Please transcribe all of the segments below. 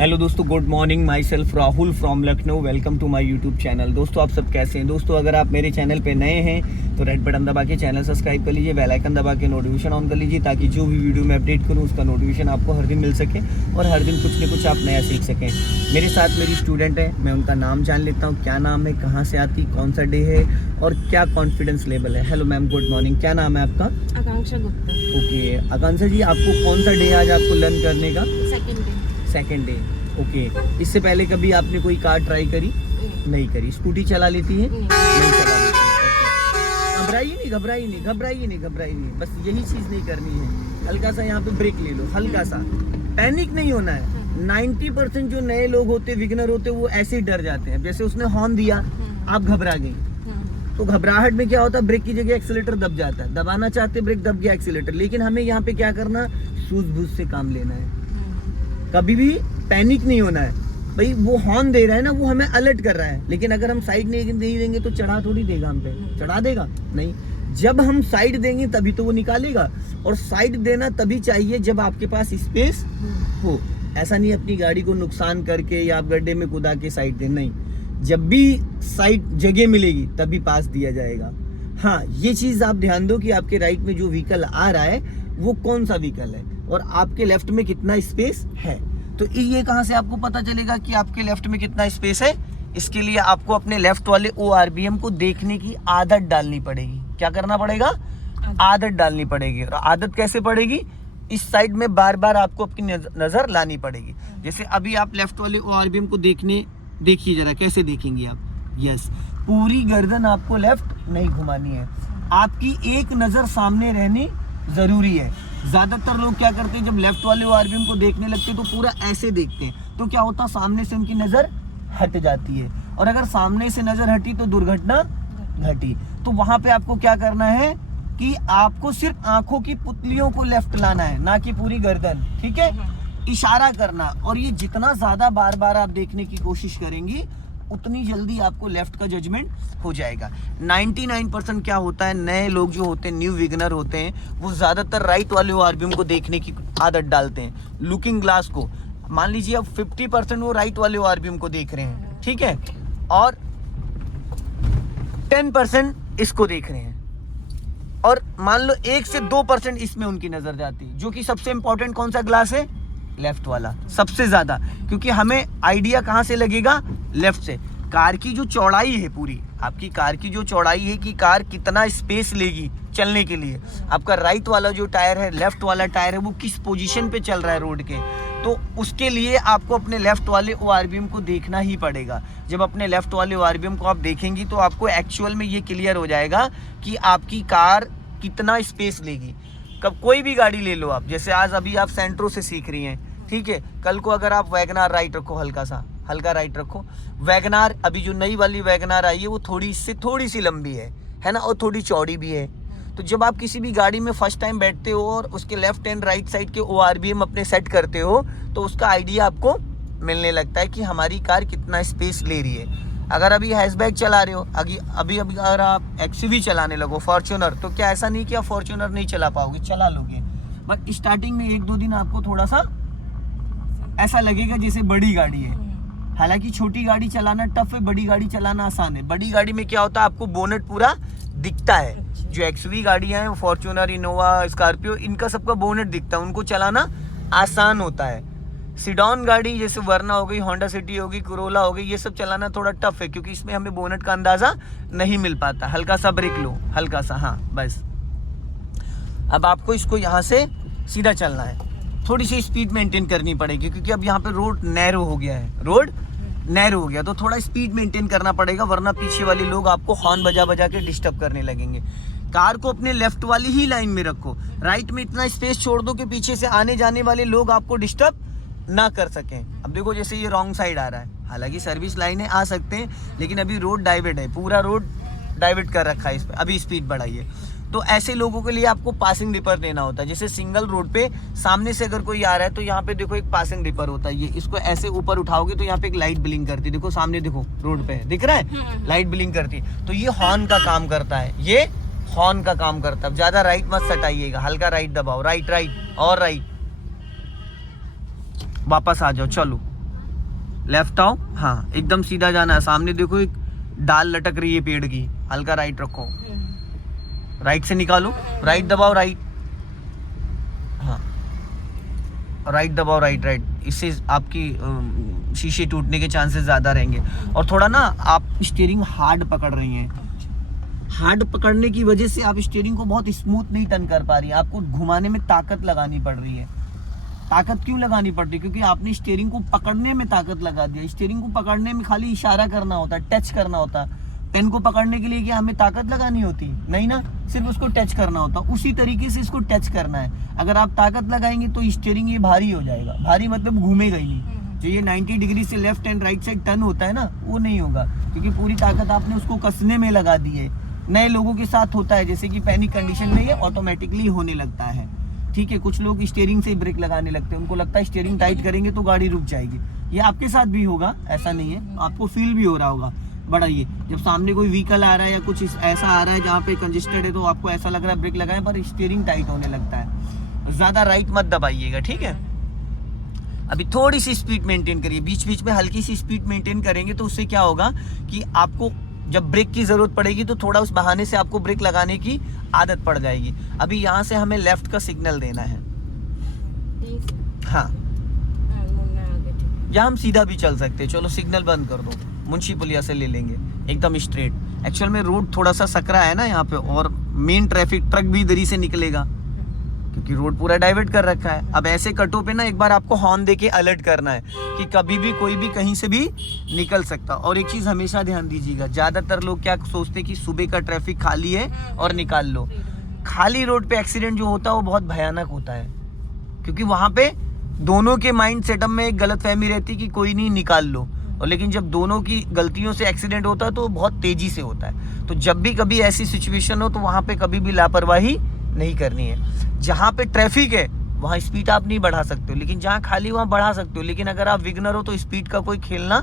Hello दोस्तों, good morning. My self Rahul from Lucknow. Welcome to my YouTube channel. दोस्तों आप सब कैसे हैं? दोस्तों अगर आप मेरे चैनल पे नए हैं तो रेड बटन दबा के चैनल सब्सक्राइब कर लीजिए, बेल आइकन दबा के नोटिफिकेशन ऑन कर लीजिए ताकि जो भी वीडियो मैं अपडेट करूँ उसका नोटिफिकेशन आपको हर दिन मिल सके और हर दिन कुछ न कुछ आप नया सीख सकें। मेरे साथ मेरी स्टूडेंट है, मैं उनका नाम जान लेता हूँ। क्या नाम है, कहाँ से आती, कौन सा डे है और क्या कॉन्फिडेंस लेवल है। Hello ma'am, good morning. क्या नाम है आपका? आकांक्षा गुप्ता। ओके आकांक्षा जी, आपको कौन सा डे है आज आपको लर्न करने का? Second day. ओके, इससे पहले कभी आपने कोई कार ट्राई करी? नहीं करी। स्कूटी चला लेती है? नहीं चला लेती है। घबराइए नहीं, बस यही चीज नहीं करनी है। हल्का सा यहाँ पे ब्रेक ले लो, हल्का सा, पैनिक नहीं होना है। 90% जो नए लोग होते, बिगिनर होते, वो ऐसे ही डर जाते हैं। जैसे उसने हॉर्न दिया, आप घबरा गई, तो घबराहट में क्या होता है, ब्रेक की जगह एक्सीलेटर दब जाता है। दबाना चाहते, ब्रेक दब गया, एक्सीलेटर। लेकिन हमें यहाँ पे क्या करना, सूझबूझ से काम लेना है। कभी भी पैनिक नहीं होना है। भाई वो हॉर्न दे रहा है ना, वो हमें अलर्ट कर रहा है, लेकिन अगर हम साइड नहीं देंगे तो चढ़ा थोड़ी देगा हम पे। चढ़ा देगा नहीं। जब हम साइड देंगे तभी तो वो निकालेगा, और साइड देना तभी चाहिए जब आपके पास स्पेस हो। ऐसा नहीं अपनी गाड़ी को नुकसान करके या आप गड्ढे में कूदा के साइड दे, नहीं। जब भी साइड जगह मिलेगी तभी पास दिया जाएगा। हाँ, ये चीज आप ध्यान दो कि आपके राइट में जो व्हीकल आ रहा है वो कौन सा व्हीकल है और आपके लेफ्ट में कितना स्पेस है। तो ये कहां से आपको पता चलेगा कि आपके लेफ्ट में कितना स्पेस है? इसके लिए आपको अपने लेफ्ट वाले ORBM को देखने की आदत डालनी पड़ेगी। क्या करना पड़ेगा? आदत डालनी पड़ेगी। और आदत कैसे पड़ेगी? इस साइड में बार बार आपको अपनी नजर लानी पड़ेगी। जैसे अभी आप लेफ्ट वाले ORBM को देखिए जरा, कैसे देखेंगे आप? यस, पूरी गर्दन आपको लेफ्ट नहीं घुमानी है। आपकी एक नजर सामने रहनी जरूरी है। ज्यादातर लोग क्या करते हैं, जब लेफ्ट वाले ORBM को देखने लगते हैं तो पूरा ऐसे देखते हैं, तो क्या होता है, सामने से उनकी नजर हट जाती है। और अगर सामने से नजर हटी तो दुर्घटना घटी। तो वहां पे आपको क्या करना है कि आपको सिर्फ आंखों की पुतलियों को लेफ्ट लाना है, ना कि पूरी गर्दन। ठीक है, इशारा करना। और ये जितना ज्यादा बार बार आप देखने की कोशिश करेंगी उतनी जल्दी आपको लेफ्ट का जजमेंट हो जाएगा। 99% क्या होता है, नए लोग जो होते हैं, न्यू बिगिनर होते हैं, वो ज्यादातर राइट वाले ORBM को देखने की आदत डालते हैं। लुकिंग ग्लास को मान लीजिए अब 50% वो राइट वाले ORBM को देख रहे हैं, ठीक है, और 10% इसको देख रहे हैं, और मान लो 1 से 2% इसमें उनकी नजर जाती है। जो कि सबसे इंपॉर्टेंट कौन सा ग्लास है? लेफ्ट वाला, सबसे ज्यादा। क्योंकि हमें आइडिया कहां से लगेगा? लेफ्ट से। कार की जो चौड़ाई है, पूरी आपकी कार की जो चौड़ाई है कि कार कितना स्पेस लेगी चलने के लिए, आपका राइट वाला जो टायर है, लेफ्ट वाला टायर है, वो किस पोजीशन पे चल रहा है रोड के, तो उसके लिए आपको अपने लेफ्ट वाले ORBM को देखना ही पड़ेगा। जब अपने लेफ्ट वाले ORBM को आप देखेंगी तो आपको एक्चुअल में ये क्लियर हो जाएगा कि आपकी कार कितना स्पेस लेगी। कब कोई भी गाड़ी ले लो आप, जैसे आज अभी आप सेंट्रो से सीख रही हैं, ठीक है, कल को अगर आप वैगनार राइट रखो, हल्का राइट रखो। वैगनार, अभी जो नई वाली वैगनार आई है वो थोड़ी सी लंबी है ना, और थोड़ी चौड़ी भी है। तो जब आप किसी भी गाड़ी में फर्स्ट टाइम बैठते हो और उसके लेफ्ट एंड राइट साइड के ORBM अपने सेट करते हो तो उसका आइडिया आपको मिलने लगता है कि हमारी कार कितना स्पेस ले रही है। अगर अभी हैचबैक चला रहे हो, अभी अगर आप XUV चलाने लगो, फॉर्च्यूनर, तो क्या ऐसा नहीं कि आप फॉर्च्यूनर नहीं चला पाओगे, चला लोगे, बट स्टार्टिंग में 1-2 दिन आपको थोड़ा सा ऐसा लगेगा जैसे बड़ी गाड़ी है। हालांकि छोटी गाड़ी चलाना टफ है, बड़ी गाड़ी चलाना आसान है। बड़ी गाड़ी में क्या होता है, आपको बोनेट पूरा दिखता है। जो XUV गाड़ियां हैं, फॉर्च्यूनर, इनोवा, स्कॉर्पियो, इनका सबका बोनेट दिखता है, उनको चलाना आसान होता है। सिडॉन गाड़ी जैसे वर्ना हो गई, होंडा सिटी होगी, कोरोला हो गई, ये सब चलाना थोड़ा टफ है क्योंकि इसमें हमें बोनेट का अंदाजा नहीं मिल पाता। हल्का सा ब्रेक लो, हल्का सा, हाँ बस। अब आपको इसको यहाँ से सीधा चलना है, थोड़ी सी स्पीड मेंटेन करनी पड़ेगी क्योंकि अब यहाँ पे रोड नैरो हो गया, तो थोड़ा स्पीड मेंटेन करना पड़ेगा, वरना पीछे वाले लोग आपको हॉर्न बजा के डिस्टर्ब करने लगेंगे। कार को अपने लेफ्ट वाली ही लाइन में रखो, राइट में इतना स्पेस छोड़ दो कि पीछे से आने जाने वाले लोग आपको डिस्टर्ब ना कर सकें। अब देखो जैसे ये रॉन्ग साइड आ रहा है, हालांकि सर्विस लाइनें आ सकते हैं, लेकिन अभी रोड डाइवर्ट है, पूरा रोड डाइवर्ट कर रखा है इस पर, अभी स्पीड बढ़ाइए। तो ऐसे लोगों के लिए आपको पासिंग डिपर देना होता है। जैसे सिंगल रोड पे सामने से अगर कोई आ रहा है तो यहाँ पे देखो एक पासिंग डिपर होता है, ये इसको ऐसे ऊपर उठाओगे तो यहाँ पे एक लाइट ब्लिंक करती है, देखो सामने, देखो रोड पे दिख रहा है, लाइट ब्लिंक करती है, तो ये हॉर्न का काम करता है, ये हॉर्न का काम करता है। ज्यादा राइट मत सटाइएगा, हल्का राइट दबाओ, राइट और राइट, वापस आ जाओ, चलो लेफ्ट आओ, हाँ एकदम सीधा जाना है। सामने देखो एक डाल लटक रही है पेड़ की, हल्का राइट रखो, राइट से निकालो, राइट दबाओ, राइट, हाँ राइट दबाओ, राइट राइट। इससे आपकी शीशे टूटने के चांसेस ज़्यादा रहेंगे। और थोड़ा ना आप स्टीयरिंग हार्ड पकड़ रही हैं, हार्ड पकड़ने की वजह से आप स्टीयरिंग को बहुत स्मूथ नहीं टर्न कर पा रही हैं, आपको घुमाने में ताकत लगानी पड़ रही है। ताकत क्यों लगानी पड़ती है? क्योंकि आपने स्टीयरिंग को पकड़ने में ताकत लगा दिया। स्टीयरिंग को पकड़ने में खाली इशारा करना होता है, टच करना होता है। पेन को पकड़ने के लिए क्या हमें ताकत लगानी होती? नहीं ना, सिर्फ उसको टच करना होता। उसी तरीके से इसको टच करना है। अगर आप ताकत लगाएंगे तो स्टीयरिंग ये भारी हो जाएगा, भारी मतलब घूमेगा ही नहीं। जो ये 90 डिग्री से left and right side turn होता है ना, वो नहीं होगा, क्योंकि पूरी ताकत आपने उसको कसने में लगा दी है। नए लोगों के साथ होता है, जैसे कि पैनिक कंडीशन में ये ऑटोमेटिकली होने लगता है, ठीक है। कुछ लोग स्टीयरिंग से ब्रेक लगाने लगते हैं, उनको लगता है स्टीयरिंग टाइट करेंगे तो गाड़ी रुक जाएगी। ये आपके साथ भी होगा, ऐसा नहीं है, आपको फील भी हो रहा होगा। बढ़ाइए, जब सामने कोई व्हीकल आ रहा है या कुछ ऐसा आ रहा है जहाँ पे कंजेस्टेड है, तो आपको ऐसा लग रहा है ब्रेक लगाएं, पर स्टीयरिंग टाइट होने लगता है। ज़्यादा राइट मत दबाइएगा, ठीक है। अभी थोड़ी सी स्पीड मेंटेन करिए, बीच बीच में हल्की सी स्पीड मेंटेन करेंगे तो उससे क्या होगा कि आपको जब ब्रेक की ज़रूरत पड़ेगी तो थोड़ा उस बहाने से आपको ब्रेक लगाने की आदत पड़ जाएगी। अभी यहाँ से हमें लेफ्ट का सिग्नल देना है, हाँ, या हम सीधा भी चल सकते हैं। चलो सिग्नल बंद कर दो, मुंशी पुलिया से ले लेंगे एकदम स्ट्रेट। एक्चुअल में रोड थोड़ा सा सकरा है ना यहाँ पे, और मेन ट्रैफिक ट्रक भी इधर ही से निकलेगा, क्योंकि रोड पूरा डाइवर्ट कर रखा है। अब ऐसे कटों पे ना एक बार आपको हॉर्न देके अलर्ट करना है कि कभी भी कोई भी कहीं से भी निकल सकता। और एक चीज़ हमेशा ध्यान दीजिएगा, ज़्यादातर लोग क्या सोचते हैं कि सुबह का ट्रैफिक खाली है और निकाल लो। खाली रोड पे एक्सीडेंट जो होता है वो बहुत भयानक होता है, क्योंकि वहाँ पे दोनों के माइंड सेटअप में एक गलतफहमी रहती है कि कोई नहीं, निकाल लो। और लेकिन जब दोनों की गलतियों से एक्सीडेंट होता है तो बहुत तेज़ी से होता है। तो जब भी कभी ऐसी सिचुएशन हो तो वहाँ पे कभी भी लापरवाही नहीं करनी है। जहाँ पे ट्रैफिक है वहाँ स्पीड आप नहीं बढ़ा सकते हो, लेकिन जहाँ खाली वहाँ बढ़ा सकते हो। लेकिन अगर आप विग्नर हो तो स्पीड का कोई खेलना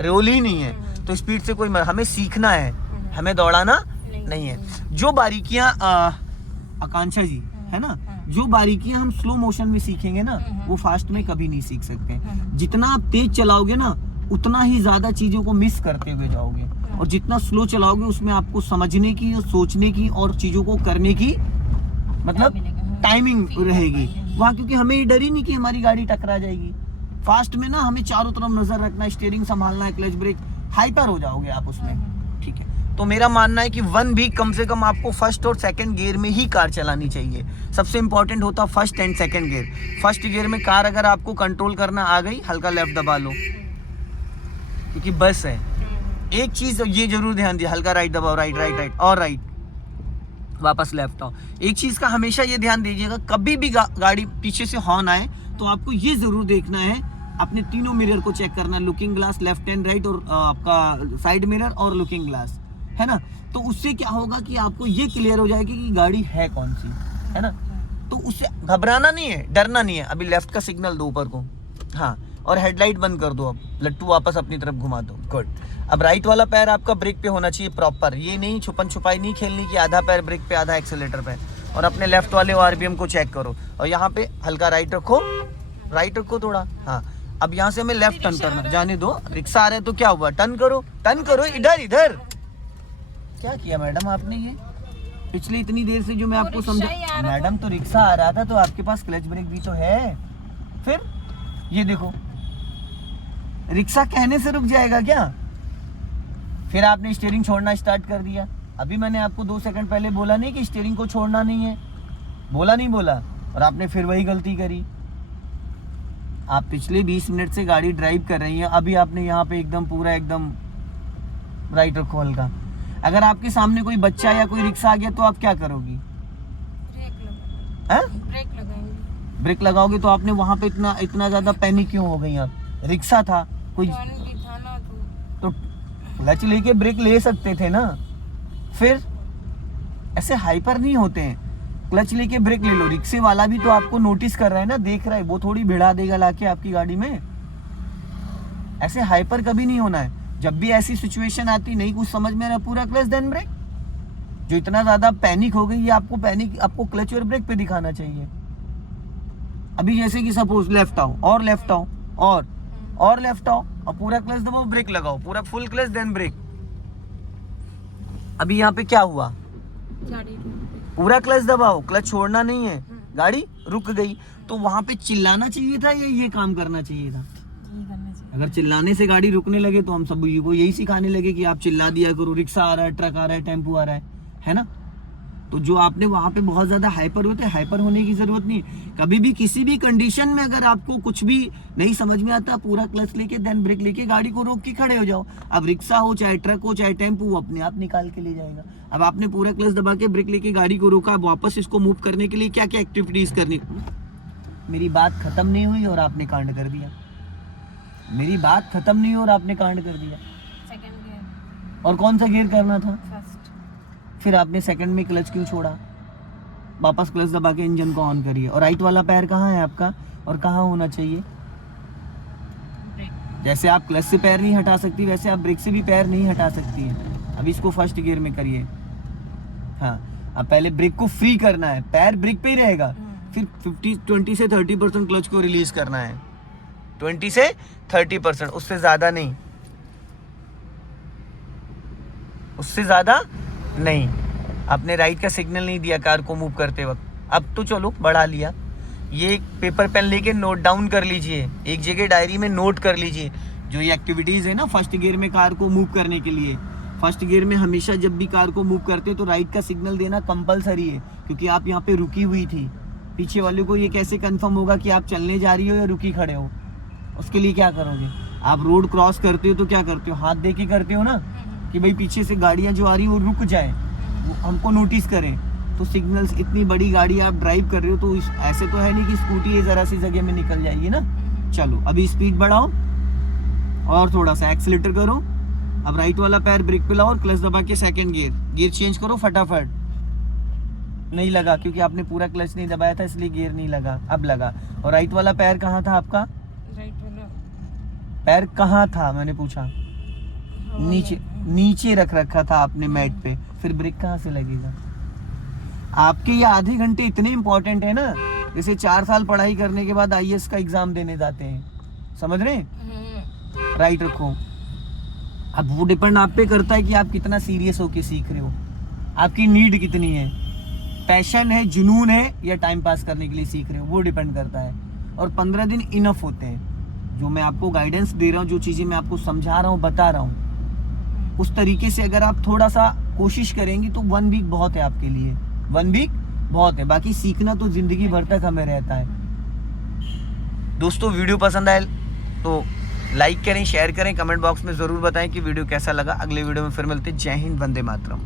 रोल ही नहीं है। तो स्पीड से कोई हमें सीखना है, हमें दौड़ाना नहीं है। जो बारीकियाँ आकांक्षा जी है ना, जो बारीकियां हम स्लो मोशन में सीखेंगे ना, वो फास्ट में कभी नहीं सीख सकते। जितना आप तेज चलाओगे ना, उतना ही ज्यादा चीजों को मिस करते हुए जाओगे, और जितना स्लो चलाओगे उसमें आपको समझने की और सोचने की और चीजों को करने की मतलब टाइमिंग रहेगी वहाँ, क्योंकि हमें डर ही नहीं कि हमारी गाड़ी टकरा जाएगी। फास्ट में ना हमें चारों तरफ नजर रखना, स्टीयरिंग संभालना है, क्लच ब्रेक, हाइपर हो जाओगे आप उसमें, ठीक है। तो मेरा मानना है कि वन भी कम से कम आपको फर्स्ट और सेकंड गियर में ही कार चलानी चाहिए। सबसे इंपॉर्टेंट होता है first and second gear. First gear में कार अगर आपको कंट्रोल करना आ गई, हल्का लेफ्ट दबा लो, क्योंकि बस है। एक चीज ये जरूर ध्यान दिया, हल्का राइट दबाओ, राइट राइट राइट और राइट, वापस लेफ्ट आओ। एक चीज का हमेशा ये ध्यान दीजिएगा, कभी भी गाड़ी पीछे से हॉर्न आए तो आपको ये जरूर देखना है, अपने तीनों मिरर को चेक करना, looking glass, left and right, और आपका साइड मिरर और लुकिंग ग्लास, है ना। तो उससे क्या होगा कि आपको ये क्लियर हो जाएगी कि गाड़ी है कौन सी, है ना। तो उससे घबराना नहीं है, डरना नहीं है। अभी लेफ्ट का सिग्नल दो ऊपर को, हाँ, और हेडलाइट बंद कर दो। अब लट्टू वापस अपनी तरफ घुमा दो, गुड। अब राइट वाला पैर आपका ब्रेक पे होना चाहिए प्रॉपर, ये नहीं छुपन छुपाई नहीं खेलनी कि आधा पैर ब्रेक पे आधा एक्सेलेटर पे। और अपने लेफ्ट वाले आरपीएम को चेक करो, और यहाँ पे हल्का राइट रखो, राइट रखो थोड़ा, हाँ। अब यहाँ से हमें लेफ्ट टर्न करना, जाने दो, रिक्शा आ रहे तो क्या हुआ, टर्न करो, टर्न करो, इधर इधर। क्या किया मैडम आपने, ये पिछली इतनी देर से जो मैं आपको समझा, मैडम तो रिक्शा आ रहा था तो आपके पास क्लच ब्रेक भी तो है। फिर ये देखो, रिक्शा कहने से रुक जाएगा क्या? फिर आपने स्टीयरिंग छोड़ना स्टार्ट कर दिया। अभी मैंने आपको 2 सेकंड पहले बोला नहीं कि स्टीयरिंग को छोड़ना नहीं है, बोला नहीं बोला, और आपने फिर वही गलती करी। आप पिछले 20 मिनट से गाड़ी ड्राइव कर रही हैं, अभी आपने यहाँ पे एकदम पूरा एकदम राइट रखो हल्का। अगर आपके सामने कोई बच्चा या कोई रिक्शा आ गया तो आप क्या करोगी? ब्रेक लगाओगे। तो आपने वहां पे इतना ज्यादा पैनिक क्यों हो गई आप? रिक्शा था, कोई तो क्लच लेके ब्रेक ले सकते थे ना। फिर ऐसे हाइपर नहीं होते हैं, क्लच लेके ब्रेक ले लो। रिक्शे वाला भी तो आपको नोटिस कर रहा है ना, देख रहा है, वो थोड़ी भिड़ा देगा लाके आपकी गाड़ी में। ऐसे हाइपर कभी नहीं होना है। जब भी ऐसी सिचुएशन आती, नहीं कुछ समझ में आ रहा, पूरा क्लच देन ब्रेक। जो इतना ज्यादा पैनिक हो गई, ये आपको पैनिक आपको क्लच और ब्रेक पे दिखाना चाहिए। अभी जैसे कि सपोज लेफ्ट आओ और लेफ्ट आओ, और और लेफ्ट आओ और पूरा क्लच दबाओ, ब्रेक लगाओ, पूरा फुल क्लच देन ब्रेक। अभी यहाँ पे क्या हुआ, पूरा क्लच दबाओ, क्लच छोड़ना नहीं है, गाड़ी रुक गई। तो वहां पे चिल्लाना चाहिए था या ये काम करना चाहिए था? अगर चिल्लाने से गाड़ी रुकने लगे तो हम सब को यही सिखाने लगे कि आप चिल्ला दिया करो, रिक्शा आ रहा है, ट्रक आ रहा है, टेम्पो आ रहा है ना। तो जो आपने वहां पे बहुत ज्यादा हाइपर होते, हाइपर होने की जरूरत नहीं। कभी भी किसी भी कंडीशन में अगर आपको कुछ भी नहीं समझ में आता, पूरा क्लच लेके देन ब्रेक लेके गाड़ी को रोक के खड़े हो जाओ। अब रिक्शा हो चाहे ट्रक हो चाहे टेम्पो, वो अपने आप निकाल के ले जाएगा। अब आपने पूरा क्लच दबा के ब्रेक लेके गाड़ी को रोका, अब वापस इसको मूव करने के लिए क्या क्या एक्टिविटीज करनी। मेरी बात खत्म नहीं हुई और आपने कांड कर दिया। मेरी बात खत्म नहीं हुई और आपने कांड कर दिया। Second gear. और कौन सा गियर करना था? फर्स्ट। फिर आपने सेकंड में क्लच क्यों छोड़ा? वापस क्लच दबा के इंजन को ऑन करिए। और राइट वाला पैर कहाँ है आपका और कहाँ होना चाहिए? जैसे आप क्लच से पैर नहीं हटा सकती, वैसे आप ब्रेक से भी पैर नहीं हटा सकती है। अब इसको फर्स्ट गियर में करिए। हाँ, अब पहले ब्रेक को फ्री करना है, पैर ब्रेक पे ही रहेगा। फिर 20 से 30% क्लच को रिलीज करना है, 20 से 30%, उससे ज्यादा नहीं, उससे ज्यादा नहीं। आपने राइट का सिग्नल नहीं दिया कार को मूव करते वक्त। अब तो चलो बढ़ा लिया। ये एक पेपर पेन लेके नोट डाउन कर लीजिए, एक जगह डायरी में नोट कर लीजिए जो ये एक्टिविटीज है ना फर्स्ट गियर में कार को मूव करने के लिए। फर्स्ट गियर में हमेशा जब भी कार को मूव करते तो राइट का सिग्नल देना कंपलसरी है, क्योंकि आप यहाँ पे रुकी हुई थी। पीछे वाले को ये कैसे कंफर्म होगा कि आप चलने जा रही हो या रुकी खड़े हो? उसके लिए क्या करोगे? आप रोड क्रॉस करते हो तो क्या करते हो? हाथ दे के करते हो ना, कि भाई पीछे से गाड़ियां जो आ रही है वो रुक जाए, वो हमको नोटिस करें। तो सिग्नल्स, इतनी बड़ी गाड़ी आप ड्राइव कर रहे हो तो ऐसे तो है नहीं कि स्कूटी ये जरा सी जगह में निकल जाएगी ना। चलो अभी स्पीड बढ़ाओ और थोड़ा सा एक्सीलेटर करो। अब राइट वाला पैर ब्रेक पे लाओ और क्लच दबा के सेकंड गियर चेंज करो फटाफट। नहीं लगा क्योंकि आपने पूरा क्लच नहीं दबाया था, इसलिए गियर नहीं लगा, अब लगा। और राइट वाला पैर कहाँ था आपका? राइट वाला पैर कहाँ था मैंने पूछा? नीचे रख रखा था आपने मैट पे, फिर ब्रेक कहाँ से लगेगा? आपके ये आधे घंटे इतने इंपॉर्टेंट है ना, जैसे 4 साल पढ़ाई करने के बाद IAS का एग्जाम देने जाते हैं, समझ रहे हैं? राइट रखो। अब वो डिपेंड आप पे करता है कि आप कितना सीरियस होके सीख रहे हो, आपकी नीड कितनी है, पैशन है, जुनून है, या टाइम पास करने के लिए सीख रहे हो, वो डिपेंड करता है। और 15 दिन इनफ होते हैं। जो मैं आपको गाइडेंस दे रहा हूँ, जो चीजें मैं आपको समझा रहा हूँ, बता रहा हूँ, उस तरीके से अगर आप थोड़ा सा कोशिश करेंगी तो 1 वीक बहुत है आपके लिए। 1 वीक बहुत है, बाकी सीखना तो जिंदगी भर तक हमें रहता है। दोस्तों वीडियो पसंद आए तो लाइक करें, शेयर करें, कमेंट बॉक्स में जरूर बताएं कि वीडियो कैसा लगा। अगले वीडियो में फिर मिलते हैं। जय हिंद, वंदे मातरम।